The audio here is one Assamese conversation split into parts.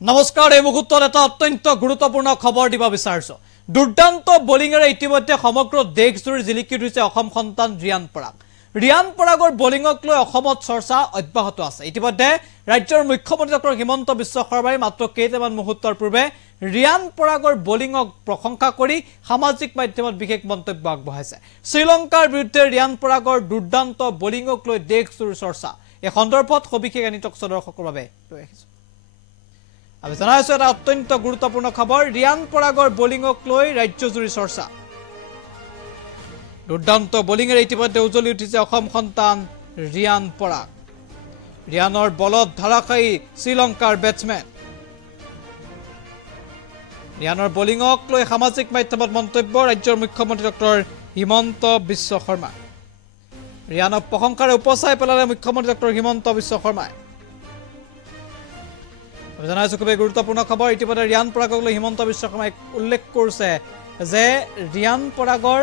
নমস্কাৰ এই মুহূৰ্তত এটা অত্যন্ত গুৰুত্বপূৰ্ণ খবৰ দিব বিচাৰিছো দুৰ্দান্ত বোলিঙেৰে ইতিমধ্যে সমগ্ৰ দেশজুৰি জিলিকি উঠিছে অসম সন্তান ৰিয়ান পৰাগৰ বোলিঙক লৈ অসমত চৰ্চা অব্যাহত আছে ইতিমধ্যে ৰাজ্যৰ মুখ্যমন্ত্ৰী ডক্টৰ হিমন্ত বিশ্ব শৰ্মাই মাত্ৰ কেইটামান মুহূৰ্তৰ পূৰ্বে ৰিয়ান পৰাগৰ বোলিঙক প্ৰশংসা কৰি সামাজিক মাধ্যমত বিশেষ মন্তব্য আগবঢ়াইছে শ্ৰীলংকাৰ বিৰুদ্ধে ৰিয়ান পৰাগৰ দুৰ্দান্ত বোলিঙক লৈ দেশজুৰি চৰ্চা এই সন্দৰ্ভত সবিশেষ আনিটক দৰ্শকৰ বাবে লৈ আহিছো আমি জানাইছো এটা অত্যন্ত গুৰুত্বপূৰ্ণ খবৰ ৰিয়ান পৰাগৰ বোলিঙক লৈ ৰাজ্যজুৰি চৰ্চা দুৰ্দান্ত বোলিঙেৰে ইতিমধ্যে উজ্বলি উঠিছে অসম সন্তান ৰিয়ান পৰাগ ৰিয়ানৰ বলত ধাৰাসায়ী শ্ৰীলংকাৰ বেটসমেন ৰিয়ানৰ বোলিঙক লৈ সামাজিক মাধ্যমত মন্তব্য ৰাজ্যৰ মুখ্যমন্ত্ৰী ডক্টৰ হিমন্ত বিশ্ব শৰ্মা ৰিয়ানক প্ৰশংসাৰে উপচাই পেলালে মুখ্যমন্ত্ৰী ডক্টৰ হিমন্ত বিশ্ব শৰ্মাই জানাইছো খুব গুৰুত্বপূৰ্ণ খবৰ ইতিমধ্যে ৰিয়ান পৰাগক লৈ হিমন্ত বিশ্ব শৰ্মাই উল্লেখ কৰিছে যে ৰিয়ান পৰাগৰ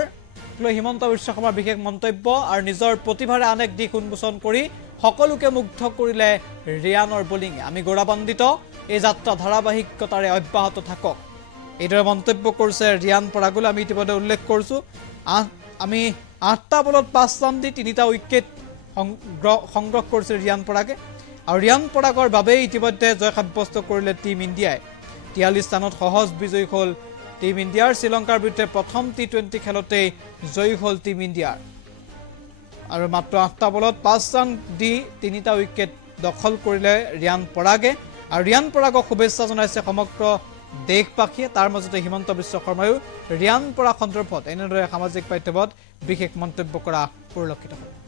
লৈ হিমন্ত বিশ্ব শৰ্মাৰ বিশেষ মন্তব্য আৰু নিজৰ প্ৰতিভাৰে আনেক দিশ উন্মোচন কৰি সকলোকে মুগ্ধ কৰিলে ৰিয়ানৰ বোলিঙে আমি গৌৰৱান্বিত এই যাত্ৰা ধাৰাবাহিকতাৰে অব্যাহত থাকক এইদৰে মন্তব্য কৰিছে ৰিয়ান পৰাগলৈ আমি ইতিমধ্যে উল্লেখ কৰিছো আমি 8টা বলত 5 ৰান দি 3টা উইকেট সংগ্ৰহ কৰিছে ৰিয়ান পৰাগে আৰু ৰিয়ান পৰাগৰ বাবে ইতিমধ্যে জয় সাব্যস্ত কৰিলে টিম ইণ্ডিয়াই 43 ৰানত সহজ বিজয়ী হ'ল টিম ইণ্ডিয়াৰ শ্ৰীলংকাৰ বিৰুদ্ধে প্ৰথম টি20 খেলতে জয়ী হ'ল টিম ইণ্ডিয়াৰ আৰু মাত্ৰ 8টা বলত 5 ৰান দি 3টা উইকেট দখল কৰিলে ৰিয়ান পৰাগে আৰু ৰিয়ান পৰাগক শুভেচ্ছা জনাইছে সমগ্ৰ দেশবাসীয়ে তাৰ মাজতে হিমন্ত বিশ্ব শৰ্মায়ো ৰিয়ান পৰাগ সন্দৰ্ভত এনেদৰে সামাজিক মাধ্যমত বিশেষ মন্তব্য কৰা পৰিলক্ষিত হয়